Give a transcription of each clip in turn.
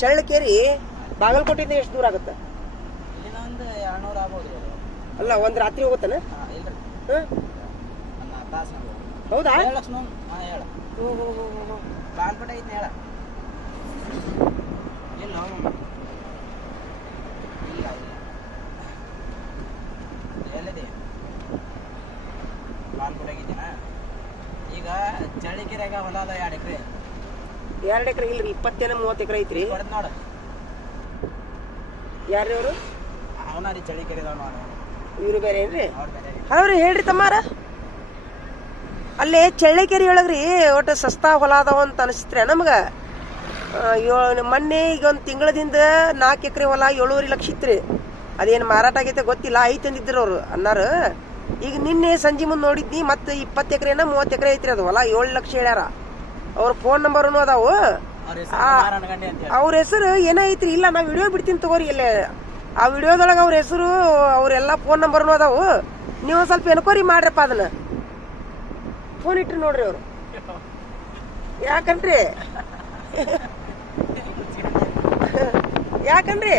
ಚಳ್ಳಕೆರೆ ಬಾಗಲಕೋಟೆಯಿಂದ ಎಷ್ಟು ದೂರ ಆಗುತ್ತೆ? ಅಲ್ಲ ಒಂದು ರಾತ್ರಿ ಹೋಗುತ್ತಾನೆ? ಹೌದಾ? ಈಗ ಚಳಿಕೆರೆಗ ಹೊಲದ ಎರಡು ಎಕರೆ. ಎರಡು ಎಕರೆ ಇಲ್ರಿ ಇಪ್ಪತ್ತೇನ ಮೂವತ್ತು ಎಕರೆ ಐತ್ರಿ. ನೋಡ. ಯಾರ್ರಿ ಅವರು? ಅವನ ರೀ ಚಳಿಕೆರೆ ಇದಾವ ನೋಡ. ಇವ್ರು ಬೇರೆ ಏನ್ರಿ? ಹಲೋ ರೀ. ಹೇಳ್ರಿ ತಮ್ಮಾರ. ಅಲ್ಲೇ ಚಳ್ಳಕೆರೆ ಒಳಗ್ರಿ ಒಟ್ಟು ಸಸ್ತಾ ಹೊಲ ಅದಾವ ಅಂತ ಅನಿಸ್ತ್ರಿ ನಮ್ಗೆ. ಮೊನ್ನೆ ಈಗ ಒಂದು ತಿಂಗಳದಿಂದ ನಾಲ್ಕು ಎಕರೆ ಹೊಲ ಏಳುವರೆ ಲಕ್ಷ ಇತ್ರಿ. ಅದೇನು ಮಾರಾಟ ಆಗೈತೆ ಗೊತ್ತಿಲ್ಲ ಐತೆ ಅಂದಿದ್ರು ಅವರು ಅನ್ನಾರು. ಈಗ ನಿನ್ನೆ ಸಂಜೆ ಮುಂದೆ ನೋಡಿದ್ನಿ ಮತ್ತೆ ಇಪ್ಪತ್ತು ಎಕರೆನ ಮೂವತ್ತು ಎಕರೆ ಐತ್ರಿ ಅದು ಹೊಲ ಏಳು ಲಕ್ಷ ಹೇಳ್ಯಾರ. ಅವ್ರ ಫೋನ್ ನಂಬರ್ನು ಅದಾವು. ಅವ್ರ ಹೆಸರು ಏನೈತ್ರಿ ಇಲ್ಲ ನಾ ವಿಡಿಯೋ ಬಿಡ್ತೀನಿ ತಗೋರಿ ಇಲ್ಲ. ಆ ವಿಡಿಯೋದೊಳಗೆ ಅವ್ರ ಹೆಸರು ಅವ್ರೆಲ್ಲ ಫೋನ್ ನಂಬರ್ನು ಅದಾವು. ನೀವು ಸ್ವಲ್ಪ ಎನ್ಕ್ವೈರಿ ಮಾಡ್ರಪ್ಪ ಅದನ್ನ. ಫೋನ್ ಇಟ್ರಿ ನೋಡ್ರಿ ಅವ್ರು. ಯಾಕನ್ರಿ ಯಾಕನ್ರಿ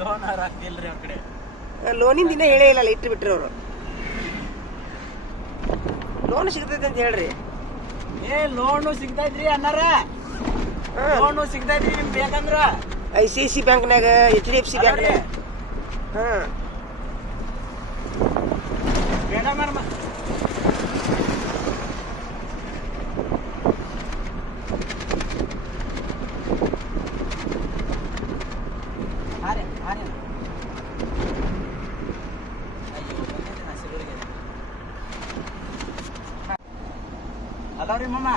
ಲೋನಿಂದ ಇನ್ನೇ ಲೋನಿನ ದಿನ ಹೇಳೇ ಇಲ್ಲ ಇಟ್ಟು ಬಿಟ್ರಿ ಅವರು. ಲೋನ್ ಸಿಗ್ತೈತೆ ಅಂತ ಹೇಳ್ರಿ. ಏ ಲೋನು ಸಿಗ್ತೈತ್ರಿ ಅನ್ನಾರ ಲೋನು ಸಿಗ್ತೈತ್ರಿ ನಿಮ್ಗೆ ಬೇಕಂದ್ರ? ಐ ಸಿ ಐ ಸಿ ಬ್ಯಾಂಕ್ನಾಗ ಎಚ್ ಡಿ ಎಫ್ ಸಿ ಬ್ಯಾಂಕ್ನಾಗ. ಹಾಂ. ಮೇಡಮ್ ಹಾರೆ ಹಾರೆ ಅಯ್ಯೋ ಬಂದಿದ್ದೆ ನಾ ಸಿಗುರಿಗೆ ಹಲೋ ರೀ ಮಮ್ಮ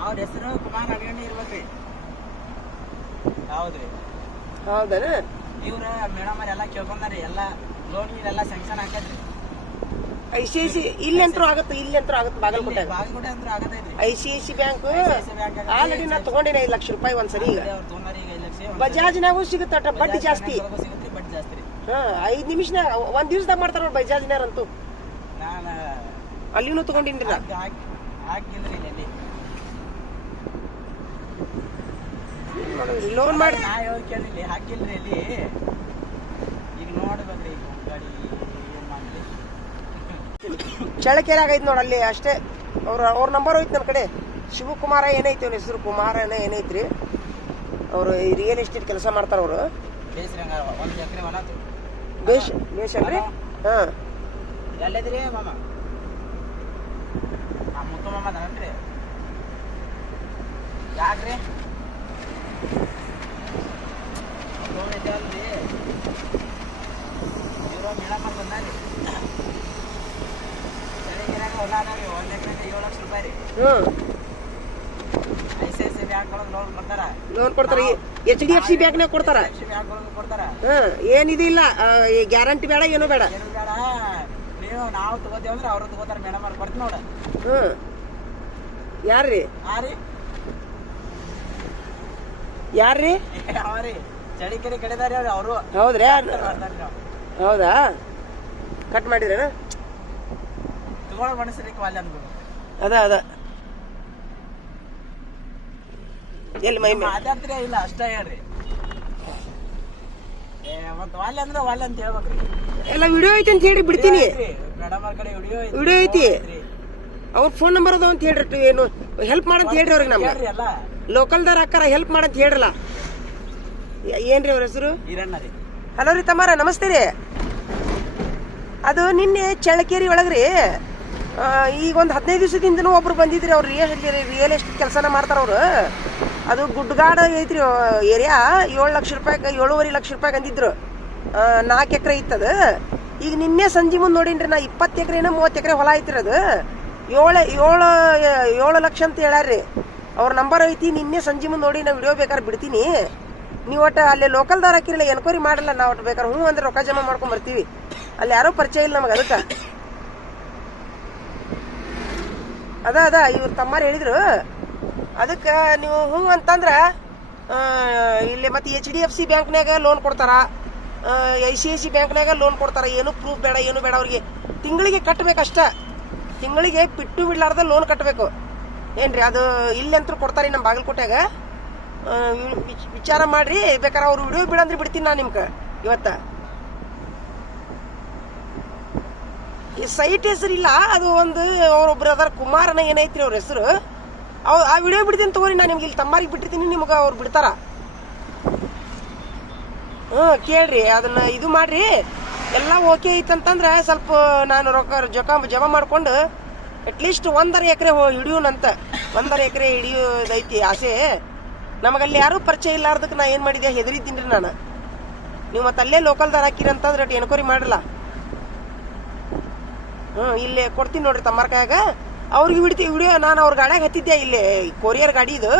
ಅವ್ರ ಹೆಸರು ಕುಮಾರ್ ಅಡಿಗಣ್ಣಿ ಇರ್ಬೇಕ್ರಿ ಹೌದ್ರಿ ಹೌದನ ಇವ್ರ ಮೇಡಮ್ ಎಲ್ಲ ಕೇಳ್ಕೊಂಡಾರಿ ಎಲ್ಲ ಲೋನ್ ಎಲ್ಲ ಸ್ಯಾಂಕ್ಷನ್ ಹಾಕೈತ್ರಿ ಐ ಸಿ ಐ ಸಿ ಇಲ್ಲಂತರೂ ಆಗುತ್ತೆ ಇಲ್ಲಂತರೂ ಆಗುತ್ತೆ ಬಾಗಲಕೋಟೆಗ ಬಾಗಲಕೋಟೆ ಅಂತ ಆಗತೈತ್ರಿ I C I C bank. Already ನಾ ತಗೊಂಡೇನೆ ಐದು ಲಕ್ಷ ರೂಪಾಯಿ ಒಂದ್ಸರಿ ಈಗ. ಅವ್ರು ಬಜಾಜ್ನಾಗೂ ಸಿಗುತ್ತೆ ಬಡ್ಡಿ ಜಾಸ್ತಿ. ಬಡ್ಡಿ ಜಾಸ್ತಿ ಹಾ ಐದ್ ನಿಮಿಷನಾಗ ಒಂದ್ ದಿವಸದಾಗ ಮಾಡ್ತಾರ ನೋಡಿ ಬಜಾಜ್ನಾರಂತೂ. ಅಲ್ಲಿನೂ ತಗೊಂಡಿನ್ರಿ ನಾ. ಹಾಕಿಲ್ರಿ ಲೋನ್ ಮಾಡಿ. ನಾ ಹೇಳಿ ಕೇಳಿಲ್ಲಿ ಹಾಕಿಲ್ರಿ ಇಲ್ಲಿ ಈಗ ನೋಡ್ಬೇಕ್ರಿ ಈಗ ಗಾಡಿ ಏನ್ ಮಾಡ್ಲಿ. ಚಳ್ಳಕೆರೆ ನೋಡಿ ಅಲ್ಲಿ ಅಷ್ಟೇ. ಅವ್ರ ಅವ್ರ ನಂಬರ್ ಹೋಯ್ತು ನನ್ನ ಕಡೆ. ಶಿವಕುಮಾರ ಏನೈತಿ ಅವ್ನ ಹೆಸರು? ಕುಮಾರ ಏನೈತ್ರಿ? ಅವರು ಈ ರಿಯಲ್ ಎಸ್ಟೇಟ್ ಕೆಲಸ ಮಾಡ್ತಾರ ಅವರು. ಬೇಸ್ರಿ ಹಂಗಾರ ಒಂದ್ ಎಕರೆ ಹೊಲ ತು- ಬೇಷ್ ಬೇಷ್ ಅಲ್ರಿ ಹಾ. ಎಲ್ಲಿದ್ರಿ ಮಾಮ? ಆ ಮುತ್ತು ಮಾಮ ಅದನ್ರಿ ಯಾಕ್ರಿ? ಲೋನ್ ಕೊಡ್ತಾರ. ಲೋನ್ ಕೊಡ್ತಾರ ಎಚ್ ಡಿ ಎಫ್ ಸಿ ಬ್ಯಾಂಕ್ನಾಗ ಕೊಡ್ತಾರ. ಬ್ಯಾಂಕ್ ಒಳಗೆ ಕೊಡ್ತಾರ. ಹ್ಮ್ ಏನಿದಿಲ್ಲ ಗ್ಯಾರಂಟಿ ಬೇಡ ಏನು ಬೇಡ. ಏನು ಬೇಡ. ನೀವು ನಾವು ತಗೋತೀವಿ ಅಂದ್ರೆ ಅವರು ತಗೋತಾರ ಮೇಡಮ್ ಅವ್ರು. ಕೊಡ್ತೀನಿ ನೋಡ. ಹ್ಮ್ ಯಾರ್ರಿ? ಹಾ ರೀ? ಯಾರ್ರಿ? ಅವ್ರಿ ಚಳಿಕೆರೆ ಕಡೆದಾರಿ ಅವ್ರಿ ಅವರು ಹೌದ್ರಿ? ಹೌದಾ? ಕಟ್ ಮಾಡಿದ್ರೇನ? ಮನಸ್ಸರಿ ಕ್ವಾಲಿ ಅಂದ್ಬಿಟ್ಟು ಅದ ಅದ. ಎಲ್ಲಿ ಮೈ ಮಾತಾಡ್ತೀರಿ ಇಲ್ಲ ಅಷ್ಟ ಹೇಳ್ರಿ. ಏ ಮತ್ ವಾಲ್ಯ ಅಂದ್ರೆ ವಾಲ್ಯ ಅಂತ ಹೇಳ್ಬೇಕ್ರಿ. ಎಲ್ಲ ವಿಡಿಯೋ ಐತಿ ಅಂತ ಹೇಳಿ ಬಿಡ್ತೀನಿ. ಮೇಡಮ್ ಅವ್ರ ಕಡೆ ವಿಡಿಯೋ ವಿಡಿಯೋ ಐತಿ. ಅವ್ರ ಫೋನ್ ನಂಬರ್ ಅದು ಅಂತ ಹೇಳ್ರಿ ಏನು ಹೆಲ್ಪ್ ಮಾಡಂತ ಹೇಳ್ರಿ ಅವ್ರಿಗೆ ನಮ್ಗೆ. ಲೋಕಲ್ದಾರ ಅಕ್ಕಾರ ಹೆಲ್ಪ್ ಮಾಡಂತ ಹೇಳ್ರಲ್ಲ. ಏನ್ರಿ ಅವ್ರ ಹೆಸರು? ಹಲೋ ರೀ. ತಮ್ಮಾರ ನಮಸ್ತೆ ರೀ. ಅದು ನಿನ್ನೆ ಚಳ್ಳಕೆರೆ ಒಳಗ್ರಿ ರೀ ಈಗ ಒಂದು ಹದಿನೈದು ದಿವಸದಿಂದನೂ ಒಬ್ರು ಬಂದಿದ್ರಿ ಅವ್ರು ರಿಯಲ್ ರಿಯಲ್ ಎಸ್ಟೇಟ್ ಕೆಲಸನ ಮಾಡ್ತಾರ ಅವರು. ಅದು ಗುಡ್ಗಾಡ ಐತ್ರಿ ಏರಿಯಾ ಏಳು ಲಕ್ಷ ರೂಪಾಯಿ ಏಳುವರೆ ಲಕ್ಷ ರೂಪಾಯಿ ಅಂದಿದ್ರು. ನಾಲ್ಕು ಎಕರೆ ಇತ್ತದ. ಈಗ ನಿನ್ನೆ ಸಂಜೆ ಮುಂದೆ ನೋಡಿನ್ರಿ ನಾ ಇಪ್ಪತ್ತು ಎಕರೆನ ಮೂವತ್ತು ಎಕರೆ ಹೊಲ ಐತ್ರಿ ಅದು. ಏಳು ಏಳು ಏಳು ಲಕ್ಷ ಅಂತ ಹೇಳ್ಯಾರ್ರಿ. ಅವ್ರ ನಂಬರ್ ಐತಿ, ನಿನ್ನೆ ಸಂಜೆ ಮುಂದೆ ನೋಡಿ ನಾ ವಿಡಿಯೋ ಬೇಕಾದ್ರೆ ಬಿಡ್ತೀನಿ. ನೀವು ಒಟ್ಟು ಅಲ್ಲಿ ಲೋಕಲ್ದವ್ರು ಹಾಕಿರಲ್ಲ ಎನ್ಕ್ವೈರಿ ಮಾಡಲ್ಲ, ನಾವು ಒಟ್ಟು ಬೇಕಾದ್ರೆ ಹ್ಞೂ ಅಂದ್ರೆ ರೊಕ್ಕ ಜಮಾ ಮಾಡ್ಕೊಂಡು ಬರ್ತೀವಿ. ಅಲ್ಲಿ ಯಾರೋ ಪರಿಚಯ ಇಲ್ಲ ನಮಗೆ ಅದಕ್ಕೆ. ಅದ ಅದ, ಇವ್ರು ತಮ್ಮಾರು ಹೇಳಿದ್ರು. ಅದಕ್ಕೆ ನೀವು ಹ್ಞೂ ಅಂತಂದ್ರೆ ಇಲ್ಲಿ ಮತ್ತೆ ಎಚ್ ಡಿ ಎಫ್ ಸಿ ಬ್ಯಾಂಕ್ನಾಗ ಲೋನ್ ಕೊಡ್ತಾರ. ಐ ಸಿ ಐ ಸಿ ಬ್ಯಾಂಕ್ನಾಗ ಲೋನ್ ಕೊಡ್ತಾರ. ಏನು ಪ್ರೂಫ್ ಬೇಡ, ಏನು ಬೇಡ ಅವ್ರಿಗೆ. ತಿಂಗಳಿಗೆ ಕಟ್ಟಬೇಕಷ್ಟ ತಿಂಗಳಿಗೆ ಬಿಟ್ಟು ಬಿಡ್ಲಾರ್ದ ಲೋನ್ ಕಟ್ಟಬೇಕು ಏನ್ರಿ ಅದು ಇಲ್ಲಂತೂ ಕೊಡ್ತಾರೆ ನಮ್ಮ ಬಾಗಲಕೋಟೆಗ. ವಿಚಾರ ಮಾಡ್ರಿ ಬೇಕಾದ್ರೆ ಅವ್ರು ವಿಡಿಯೋ ಬಿಡಂದ್ರೆ ಬಿಡ್ತೀನಿ ನಾನು ನಿಮ್ಗೆ ಇವತ್ತ. ಈ ಸೈಟ್ ಹೆಸರಿಲ್ಲ ಅದು ಒಂದು ಅವ್ರೊಬ್ರು ಬ್ರದರ್ ಕುಮಾರನ ಏನೈತ್ರಿ ಅವ್ರ ಹೆಸರು. ಅವ್, ಆ ವಿಡಿಯೋ ಬಿಡ್ತೀನಿ ತಗೋರಿ, ನಾನು ನಿಮ್ಗೆ ಇಲ್ಲಿ ತಮ್ಮಾರಿಗೆ ಬಿಟ್ಟಿರ್ತೀನಿ, ನಿಮ್ಗೆ ಅವ್ರು ಬಿಡ್ತಾರ. ಹ್ಞೂ ಕೇಳ್ರಿ, ಅದನ್ನ ಇದು ಮಾಡ್ರಿ. ಎಲ್ಲ ಓಕೆ ಐತಂತಂದ್ರೆ ಸ್ವಲ್ಪ ನಾನು ರೊಕ್ಕ ಜೊಕ ಜಮಾ ಮಾಡ್ಕೊಂಡು ಅಟ್ಲೀಸ್ಟ್ ಒಂದರ ಎಕರೆ ಹಿಡಿಯೋನಂತ. ಒಂದರ ಎಕರೆ ಹಿಡಿಯೋದೈತಿ ಆಸೆ. ನಮಗಲ್ಲಿ ಯಾರೂ ಪರಿಚಯ ಇಲ್ಲಾರ್ದಕ್ಕೆ ನಾ ಏನು ಮಾಡಿದೆ? ಹೆದರಿದ್ದೀನಿ ರೀ ನಾನು. ನೀವು ಮತ್ತೆ ಅಲ್ಲೇ ಲೋಕಲ್ದಾರ ಹಾಕಿರಿ ಅಂತಂದ್ರೆ ಅಟ್ ಎನ್ಕ್ವೈರಿ ಮಾಡಿರಲ್ಲ ಹ್ಞೂ ಇಲ್ಲಿ ಕೊಡ್ತೀನಿ ನೋಡ್ರಿ ತಮ್ಮರ ಕೈಯಾಗ. ಅವ್ರಿಗೆ ಬಿಡ್ತೀವಿ ವಿಡಿಯೋ ನಾನು ಅವ್ರ ಗಾಡ್ಯಾಗ ಹತ್ತಿದ್ದೆ ಇಲ್ಲಿ ಕೊರಿಯರ್ ಗಾಡಿ ಇದು.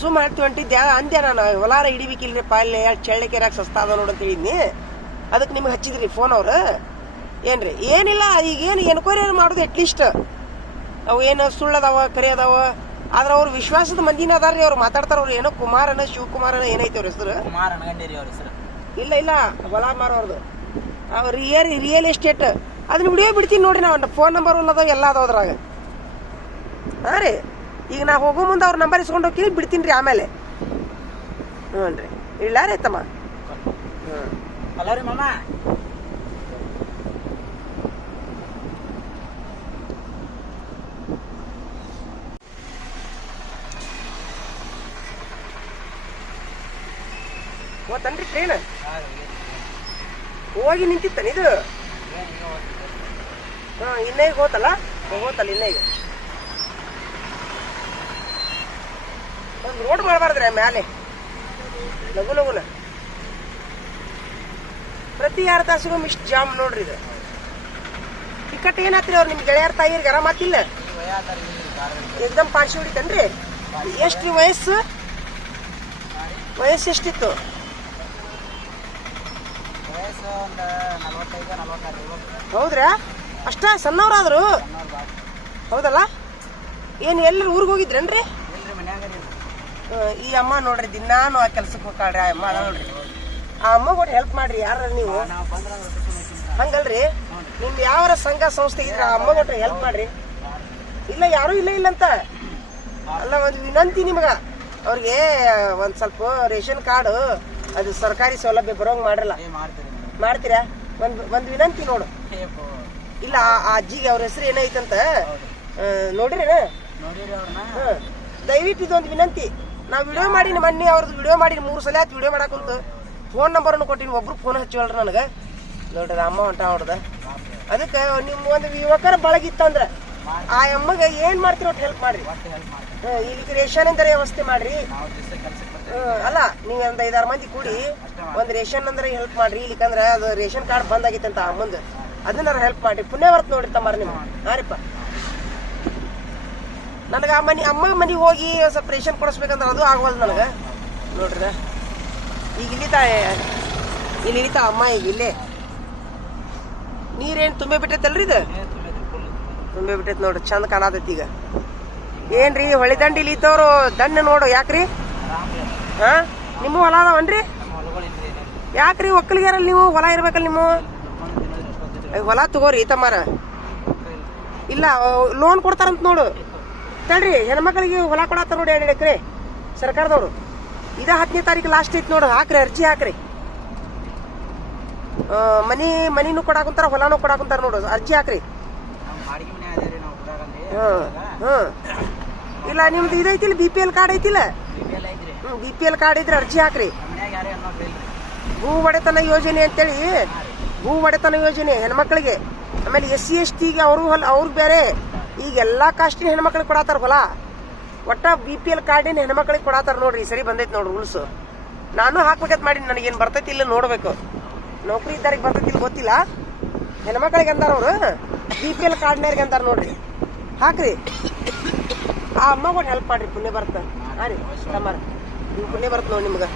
ಸುಮ್ಮ ಹತ್ತಿ ಹೊಂಟಿದ್ದೆ ಅಂದೆ ನಾನು, ಹೊಲಾರ ಹಿಡಿಬೇಕಿಲ್ರಿ ಪಾಲ್ಯ ಚಳ್ಳಕೆರೆಯಾಗ ಸಸ್ತಾ ಅದ ನೋಡು ಅಂತ ಹೇಳಿದ್ನಿ. ಅದಕ್ಕೆ ನಿಮ್ಗೆ ಹಚ್ಚಿದ್ರಿ ಫೋನ್ ಅವ್ರು. ಏನ್ರಿ? ಏನಿಲ್ಲ ಈಗ ಏನು ಎನ್ಕ್ವೈರಿ ಮಾಡೋದು ಅಟ್ಲೀಸ್ಟ್ ಅವು ಏನು ಸುಳ್ಳದಾವ ಕರೆ ಅದಾವ ಆದ್ರೆ ಅವ್ರು ವಿಶ್ವಾಸದ ಮಂದಿನ ಅದಾರ್ರಿ ಅವ್ರು ಮಾತಾಡ್ತಾರ ಅವ್ರು. ಏನೋ ಕುಮಾರನ ಶಿವಕುಮಾರನ ಏನೈತಿ ಹೆಸರು? ಅವ್ರ ಹೆಸರು. ಇಲ್ಲ ಇಲ್ಲ ಹೊಲ ಮಾರೋರ್ದು ಅವ್ರು ರಿಯಲ್ ರಿಯಲ್ ಎಸ್ಟೇಟ್ ಅದನ್ನ ವಿಡಿಯೋ ಬಿಡ್ತೀನಿ ನೋಡ್ರಿ ನಾವು. ಫೋನ್ ನಂಬರ್ ಅದಾವ ಎಲ್ಲ ಅದಾವ ಅದ್ರಾಗ. ಹಾಂ ರೀ? ಈಗ ನಾ ಹೋಗೋ ಮುಂದೆ ಅವ್ರ ನಂಬರ್ ಇಸ್ಕೊಂಡು ಹೋಗ್ತೀನಿ ಬಿಡ್ತೀನಿ ರೀ ಆಮೇಲೆ. ಹ್ಞೂ ರೀ. ಇಲ್ಲ ರೀ ತಮ್ಮ ಹ್ಞೂ. ಹಲೋ ರೀ ಮಾಮ ಟ್ರೈನ್ ಹೋಗಿ ನಿಂತಿತ್ತಾನ ಇದು? ಹಾ, ಇನ್ನೇ ಹೋತಲ್ಲ? ಹೋತಲ್ಲ ಇನ್ನೇ ಒಂದು ರೋಡ್ ಮಾಡಬಾರ್ದ್ರೆ ಮ್ಯಾಲೆ. ಲಘು ಲಘುನ. ಪ್ರತಿ ಎರಡು ತಾಸಿಗೊಮ್ಮೆ ಇಷ್ಟು ಜಾಮ್ ನೋಡ್ರಿ ಇದು. ಟಿಕೆಟ್ ಏನಾತ್ರಿ ಅವ್ರು ನಿಮ್ಮ ಗೆಳೆಯರ ತಾಯಿಯರಿಗೆ ಆರಾಮ ಆತಿಲ್ಲ? ಎಕ್ದಮ್ ಪಾರ್ಸಿ ಹೊಡಿತನ್ರಿ? ಎಷ್ಟು ರೀ ವಯಸ್ಸು? ವಯಸ್ಸು ಎಷ್ಟಿತ್ತು? ಹೌದ್ರಾ? ಅಷ್ಟ ಸಣ್ಣವ್ರಾದ್ರು? ಹೌದಲ್ಲ? ಏನು ಎಲ್ಲರೂ ಊರಿಗೆ ಹೋಗಿದ್ರೇನ್ರಿ? ಈ ಅಮ್ಮ ನೋಡ್ರಿ ದಿನಾನು ಆ ಕೆಲ್ಸಕ್ಕೆ ಹೋಗ್ತಾಳ್ರಿ ಆ ಅಮ್ಮ ಅದ ನೋಡ್ರಿ. ಆ ಅಮ್ಮ ಕೊಟ್ಟು ಹೆಲ್ಪ್ ಮಾಡ್ರಿ ಯಾರ ನೀವು? ಹಂಗಲ್ರಿ? ನಿಮ್ದು ಯಾವ ಸಂಘ ಸಂಸ್ಥೆ ಇದ್ರೆ ಆ ಅಮ್ಮ ಕೊಟ್ಟು ಹೆಲ್ಪ್ ಮಾಡ್ರಿ. ಇಲ್ಲ ಯಾರು ಇಲ್ಲ ಇಲ್ಲ ಅಂತ. ಅಲ್ಲ ಒಂದು ವಿನಂತಿ ನಿಮಗ. ಅವ್ರಿಗೆ ಒಂದು ಸ್ವಲ್ಪ ರೇಷನ್ ಕಾರ್ಡು ಅದು ಸರ್ಕಾರಿ ಸೌಲಭ್ಯ ಬರೋಂಗ್ ಮಾಡ್ರಲ್ಲ. ಮಾಡ್ತೀರಿ ಒಂದು ಒಂದು ವಿನಂತಿ ನೋಡು. ಇಲ್ಲ ಆ- ಅಜ್ಜಿಗೆ ಅವ್ರ ಹೆಸರು ಏನೈತಂತ? ನೋಡ್ರಿ ನೋಡ್ರಿನ. ದಯವಿಟ್ಟು ಇದೊಂದು ವಿನಂತಿ. ನಾವು ವಿಡಿಯೋ ಮಾಡೀನಿ ಮೊನ್ನೆ ಅವ್ರದ್ದು ವಿಡಿಯೋ ಮಾಡೀನಿ ಮೂರು ಸಲ ಆಯ್ತು ವಿಡಿಯೋ ಮಾಡಾಕುಂತು ಫೋನ್ ನಂಬರನ್ನು ಕೊಟ್ಟಿನಿ, ಒಬ್ರು ಫೋನ್ ಹಚ್ಚಿವಲ್ರಿ ನನಗೆ. ನೋಡ್ರಿ, ಅಮ್ಮ ಹೊಂಟ ಹೊಡ್ದ ಅದಕ್ಕೆ ನಿಮ್ಮ ಒಂದು ಯುವಕರ ಬಳಗಿತ್ತಂದ್ರೆ, ಆ ಅಮ್ಮಗೆ ಏನು ಮಾಡ್ತೀರಿ ಒಟ್ಟು ಹೆಲ್ಪ್ ಮಾಡ್ರಿ? ಈಗ ಹೆಲ್ಪ್ ಮಾಡ್ತೀವಿ ಇಲ್ಲಿಗೆ ರೇಷನ್ ಅಂದರೆ ವ್ಯವಸ್ಥೆ ಮಾಡ್ರಿ. ಅಲ್ಲ, ನೀವು ಒಂದು ಐದಾರು ಮಂದಿ ಕೂಡಿ ಒಂದು ರೇಷನ್ ಅಂದ್ರೆ ಹೆಲ್ಪ್ ಮಾಡ್ರಿ. ಇಲ್ಲಿಕಂದ್ರೆ ಅದು ರೇಷನ್ ಕಾರ್ಡ್ ಬಂದ್ ಆಗೈತೆ ಅಂತ ಮುಂದೆ ಅದನ್ನ ಹೆಲ್ಪ್ ಮಾಡ್ರಿ. ಪುಣ್ಯ ಬರ್ತ ನೋಡ್ರಿ ತಮ್ಮಾರ ನಿಮ್ಮ ಹಾರಿಪ್ಪ ನನಗೆ ಆ ಮನೆ, ಅಮ್ಮ ಮನೆಗೆ ಹೋಗಿ ಸ್ವಲ್ಪ ರೇಷನ್ ಕೊಡಿಸ್ಬೇಕಂದ್ರೆ ಅದು ಆಗವಲ್ದು ನನಗೆ. ನೋಡ್ರಿ. ಈಗ ಇಲ್ಲಿತಾ ಇಲ್ಲಿ ಇಳಿತಾ ಅಮ್ಮ ಈಗ ಇಲ್ಲೇ. ನೀರೇನು ತುಂಬಿ ಬಿಟ್ಟೈತಲ್ರಿ ಇದು ತುಂಬಿ ಬಿಟ್ಟೈತೆ ನೋಡ್ರಿ ಚಂದ ಕಾಣತೈತಿ ಈಗ. ಏನ್ರಿ ಹೊಳಿ ದಂಡಿಲಿ ಇದ್ದವ್ರು ದಂಡ ನೋಡು ಯಾಕ್ರಿ? ಹಾ ನಿಮ್ಮ ಹೊಲ ಅದಾವನ್ರಿ? ಯಾಕ್ರಿ ಒಕ್ಕಲಿಗಾರಲ್ಲಿ ನೀವು ಹೊಲ ಇರ್ಬೇಕಲ್ಲ ನಿಮ್ಮ ಹೊಲ ತಗೋರಿ ತಮ್ಮಾರ ಇಲ್ಲ ಲೋನ್ ಕೊಡ್ತಾರಂತ ನೋಡು. ತಡ್ರಿ ಹೆಣ್ಮಕ್ಳಿಗೆ ಹೊಲ ಕೊಡತ್ತಾರ ನೋಡಿ ಎರಡು ಎಕರೆ. ಸರ್ಕಾರದವ್ರು. ಇದ ಹತ್ತನೇ ತಾರೀಕು ಲಾಸ್ಟ್ ಐತಿ ನೋಡು. ಹಾಕ್ರಿ ಅರ್ಜಿ ಹಾಕ್ರಿ. ಮನಿ ಮನಿನೂ ಕೊಡಾಕುಂತಾರ ಹೊಲಾನು ಕೊಡಾಕುಂತಾರ ನೋಡು. ಅರ್ಜಿ ಹಾಕ್ರಿ. ಇಲ್ಲ ನಿಮ್ದು ಇದೈತಿಲ್ಲ ಬಿ ಪಿ ಎಲ್ ಕಾರ್ಡ್ ಐತಿಲ್ಲ? ಬಿ ಪಿ ಎಲ್ ಕಾರ್ಡ್ ಇದ್ರೆ ಅರ್ಜಿ ಹಾಕ್ರಿ. ಭೂ ಒಡೆತನ ಯೋಜನೆ ಅಂತೇಳಿ ಭೂ ಒಡೆತನ ಯೋಜನೆ ಹೆಣ್ಮಕ್ಳಿಗೆ. ಆಮೇಲೆ ಎಸ್ ಸಿ ಎಸ್ ಟಿಗೆ ಅವರು ಹೊಲ ಅವ್ರಿಗೆ ಬೇರೆ. ಈಗ ಎಲ್ಲ ಕಾಸ್ಟಿನ ಹೆಣ್ಮಕ್ಳಿಗೆ ಕೊಡತ್ತಾರ ಹೊಲ. ಒಟ್ಟ ಬಿ ಪಿ ಎಲ್ ಕಾರ್ಡಿನ ಹೆಣ್ಮಕ್ಳಿಗೆ ಕೊಡತ್ತಾರ ನೋಡ್ರಿ ಸರಿ ಬಂದೈತಿ ನೋಡ್ರಿ ರೂಲ್ಸ್ ನಾನು ಹಾಕ್ಬೇಕಂತ ಮಾಡಿ ನನಗೇನು ಬರ್ತೈತಿ ಇಲ್ಲ ನೋಡ್ಬೇಕು. ನೌಕರಿ ಇದ್ದಾರಿಗೆ ಬರ್ತೈತಿ ಇಲ್ಲ ಗೊತ್ತಿಲ್ಲ. ಹೆಣ್ಮಕ್ಳಿಗೆ ಅಂದಾರ ಅವರು ಬಿ ಪಿ ಎಲ್ ಕಾರ್ಡ್ನವ್ರಿಗೆ ಅಂತಾರ ನೋಡ್ರಿ. ಹಾಕ್ರಿ. ಆ ಅಮ್ಮ ಕೊಟ್ಟು ಹೆಲ್ಪ್ ಮಾಡ್ರಿ, ಪುಣ್ಯ ಬರ್ತ ರೀ, ತಮ್ಮಾರ. ನೀವು ಪುಣ್ಯ ಬರ್ತ ನೋಡಿ ನಿಮ್ಗೆ.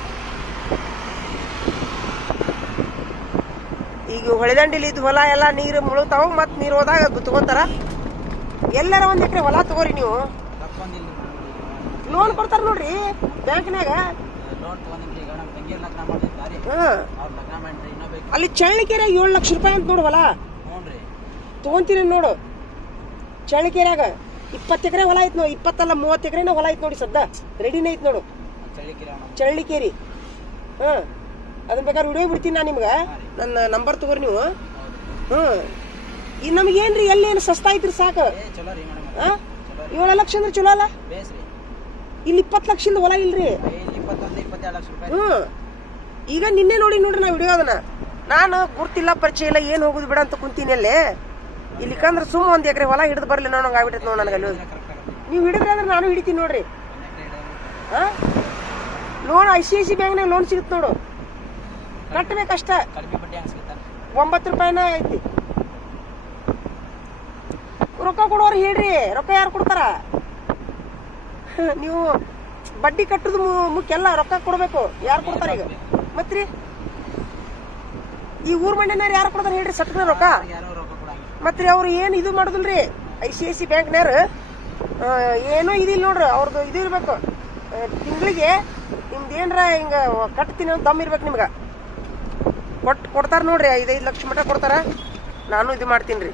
ಈಗ ಹೊಳೆದಂಡಿಲಿ ಇದ್ದು ಹೊಲ ಎಲ್ಲ ನೀರು ಮುಳುಗ್ತಾವ ಮತ್ತೆ ನೀರು ಹೋದಾಗ ತಗೋತಾರ ಎಲ್ಲರ ಒಂದು ಎಕರೆ ಹೊಲ ತಗೋರಿ ನೀವು. ಲೋನ್ ಕೊಡ್ತಾರ ನೋಡ್ರಿ ಬ್ಯಾಂಕ್ನಾಗ ಅಲ್ಲಿ ಚಳ್ಳಕೆರೆ ಏಳು ಲಕ್ಷ ರೂಪಾಯಿ ಅಂತ ನೋಡುವಲ್ಲ? ತಗೊಂತೀನಿ ನೋಡು. ಚಳ್ಳಕೆರೆಯಾಗ ಇಪ್ಪತ್ತು ಎಕರೆ ಹೊಲ ಐತ್ ನೋಡಿ ಇಪ್ಪತ್ತಲ್ಲ ಮೂವತ್ತು ಎಕರೆನ ಹೊಲ ಐತ್ ನೋಡಿ ಸದ್ದ. ರೆಡಿನೇ ಐತ್ ನೋಡು. ಚಳ್ಳಿಕೇರಿ. ಹಾ. ಅದನ್ನ ಬೇಕಾದ್ರೆ ವಿಡಿಯೋ ಬಿಡ್ತೀನಿ ನಾನು ನಿಮ್ಗೆ. ನನ್ನ ನಂಬರ್ ತಗೋರಿ ನೀವು. ಹಾ. ಹ್ಞೂ ಈ ಏನ್ರಿ ಎಲ್ಲಿ ಏನು ಸಸ್ತಾ ಐತ್ರಿ ಸಾಕು? ಹಾಂ? ಏಳು ಲಕ್ಷ ಅಂದ್ರೆ ಚಲೋ ಅಲ್ಲ? ಇಲ್ಲಿ ಇಪ್ಪತ್ತು ಲಕ್ಷದಿಂದ ಹೊಲ ಇಲ್ರಿ. ಹ್ಞೂ. ಈಗ ನಿನ್ನೆ ನೋಡಿ ನೋಡ್ರಿ ನಾವು ವಿಡಿಯೋ ಅದನ್ನ. ನಾನು ಗುರ್ತಿಲ್ಲ, ಪರಿಚಯ ಇಲ್ಲ, ಏನು ಹೋಗುದು ಬಿಡ ಅಂತ ಕುಂತೀನಿ ಅಲ್ಲಿ. ಇಲ್ಲಿ ಕಂದ್ರೆ ಸುಮ್ಮ ಒಂದು ಎಕರೆ ಹೊಲ ಹಿಡಿದು ಬರಲಿ ನೋಡ್ ಹಂಗೆ ಆಗ್ಬಿಟ್ಟೈತೆ ನೋಡಿ ನನಗೆ ಅಲ್ಲಿ. ನೀವು ಹಿಡಿದ್ರೆ ಅಂದ್ರೆ ನಾನು ಹಿಡಿತೀನಿ ನೋಡ್ರಿ. ಹಾ? Loan I C I C ಬ್ಯಾಂಕ್ನಾಗ ಲೋನ್ ಸಿಗುತ್ತೆ ನೋಡು. ಕಟ್ಟಬೇಕಷ್ಟ ಒಂಬತ್ತು ರೂಪಾಯಿನ ಐತಿ. ರೊಕ್ಕ ಕೊಡೋರು ಹೇಳ್ರಿ, ರೊಕ್ಕ ಯಾರು ಕೊಡ್ತಾರ? ನೀವು ಬಡ್ಡಿ ಕಟ್ಟುದು ಮು- ಮುಖ್ಯ ಎಲ್ಲ ರೊಕ್ಕ ಕೊಡ್ಬೇಕು. ಯಾರು ಕೊಡ್ತಾರೆ ಈಗ? ಮತ್ರಿ? ಈ ಊರ್ ಮಂಡ್ಯನಾರು ಯಾರು ಕೊಡ್ತಾರೆ ಹೇಳ್ರಿ ಸಟ್ನ ರೊಕ್ಕ? ಮತ್ರಿ ಅವ್ರು ಏನು ಇದು ಮಾಡುದಿಲ್ರಿ ಐ ಸಿ ಐ ಸಿ ಬ್ಯಾಂಕ್ನವ್ರು? ಏನೋ ಇದಿಲ್ಲ ನೋಡ್ರಿ ಅವ್ರದ್ದು ಇದು ಇರ್ಬೇಕು. ತಿಂಗಳಿಗೆ ನಿಮ್ದು ಏನರ ಹಿಂಗ ಕಟ್ತೀನಿ ಅಂತ ದಮ್ ಇರ್ಬೇಕು ನಿಮ್ಗೆ. ಕೊಟ್ಟು ಕೊಡ್ತಾರೆ ನೋಡ್ರಿ ಐದೈದು ಲಕ್ಷ ಮಟ್ಟ ಕೊಡ್ತಾರೆ. ನಾನು ಇದು ಮಾಡ್ತೀನಿ ರೀ.